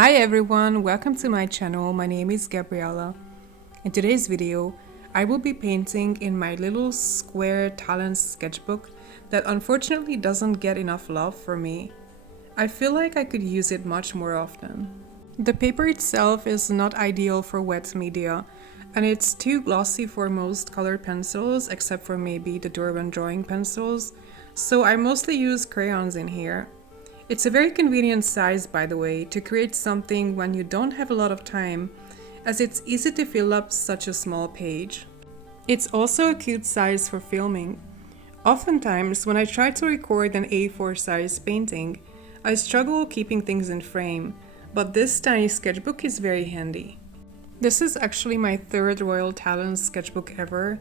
Hi everyone, welcome to my channel. My name is Gabriella. In today's video, I will be painting in my little square Talens sketchbook that unfortunately doesn't get enough love for me. I feel like I could use it much more often. The paper itself is not ideal for wet media, and it's too glossy for most colored pencils except for maybe the Derwent Drawing pencils, so I mostly use crayons in here. It's a very convenient size, by the way, to create something when you don't have a lot of time, as it's easy to fill up such a small page. It's also a cute size for filming. Oftentimes, when I try to record an A4 size painting, I struggle keeping things in frame, but this tiny sketchbook is very handy. This is actually my third Royal Talens sketchbook ever.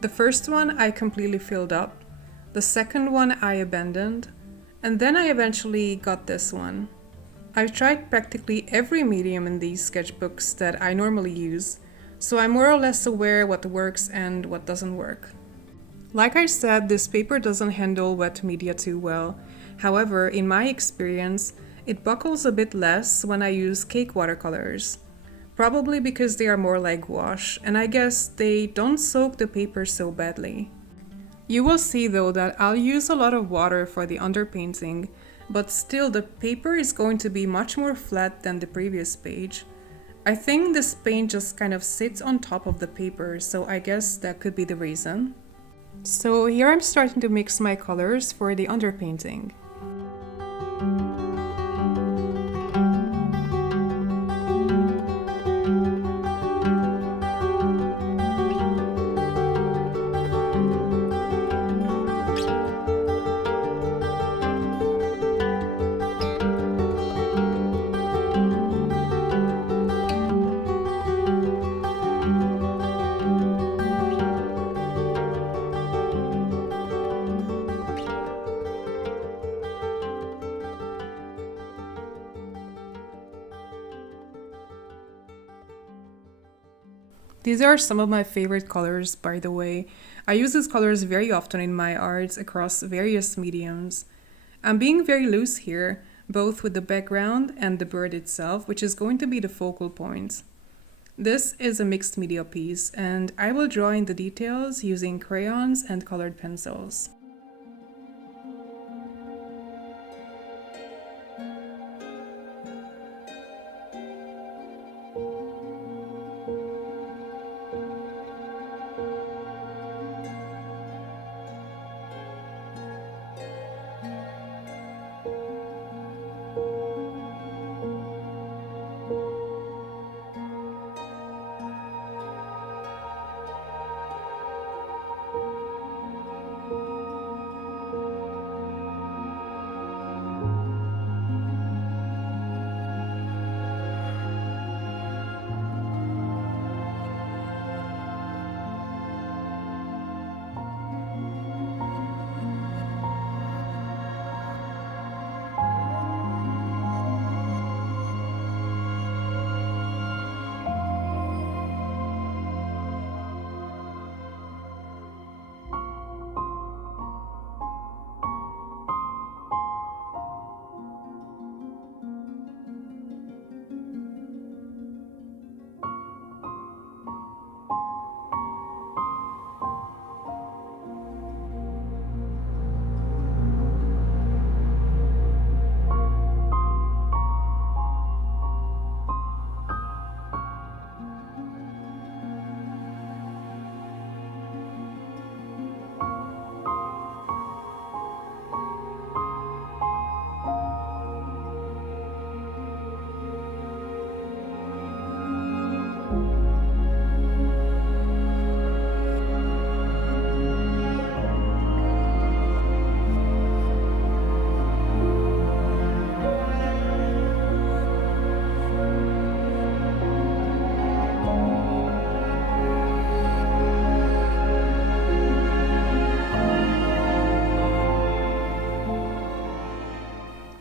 The first one I completely filled up, the second one I abandoned, and then I eventually got this one. I've tried practically every medium in these sketchbooks that I normally use, so I'm more or less aware what works and what doesn't work. Like I said, this paper doesn't handle wet media too well. However, in my experience, it buckles a bit less when I use cake watercolors. Probably because they are more like gouache, and I guess they don't soak the paper so badly. You will see though that I'll use a lot of water for the underpainting, but still the paper is going to be much more flat than the previous page. I think this paint just kind of sits on top of the paper, so I guess that could be the reason. So here I'm starting to mix my colors for the underpainting. These are some of my favorite colors, by the way. I use these colors very often in my arts across various mediums. I'm being very loose here, both with the background and the bird itself, which is going to be the focal point. This is a mixed media piece, and I will draw in the details using crayons and colored pencils.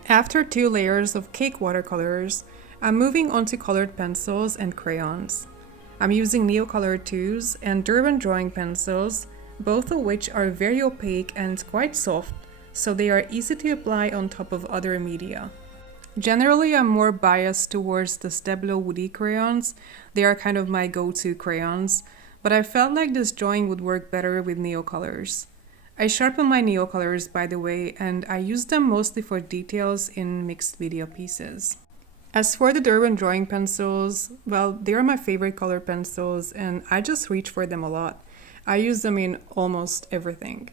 After 2 layers of cake watercolors, I'm moving on to colored pencils and crayons. I'm using Neocolor IIs and Derwent Drawing pencils, both of which are very opaque and quite soft, so they are easy to apply on top of other media. Generally, I'm more biased towards the Stabilo Woody crayons. They are kind of my go-to crayons, but I felt like this drawing would work better with Neocolors. I sharpen my Neocolors, by the way, and I use them mostly for details in mixed media pieces. As for the Derwent Drawing pencils, well, they are my favorite color pencils and I just reach for them a lot. I use them in almost everything.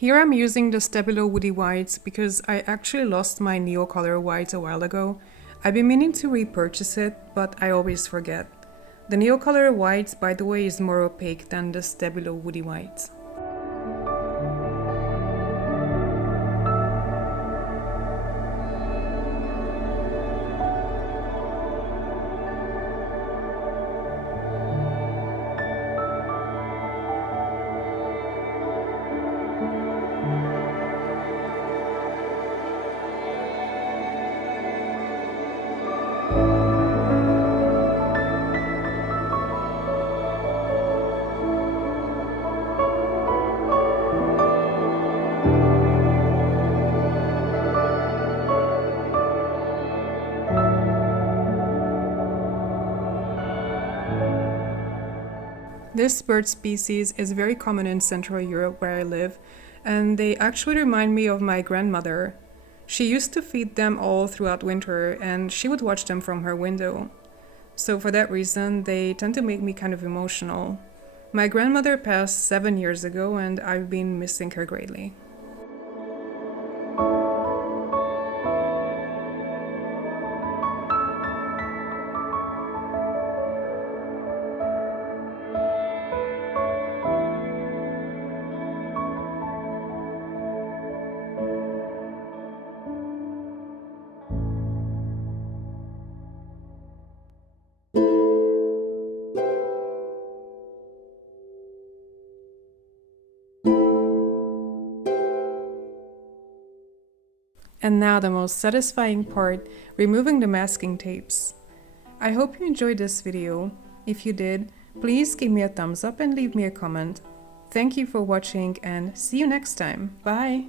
Here I'm using the Stabilo Woody whites because I actually lost my Neocolor whites a while ago. I've been meaning to repurchase it, but I always forget. The Neocolor whites, by the way, is more opaque than the Stabilo Woody whites. This bird species is very common in Central Europe where I live, and they actually remind me of my grandmother. She used to feed them all throughout winter, and she would watch them from her window. So for that reason, they tend to make me kind of emotional. My grandmother passed 7 years ago, and I've been missing her greatly. And now the most satisfying part, removing the masking tapes. I hope you enjoyed this video. If you did, please give me a thumbs up and leave me a comment. Thank you for watching and see you next time. Bye!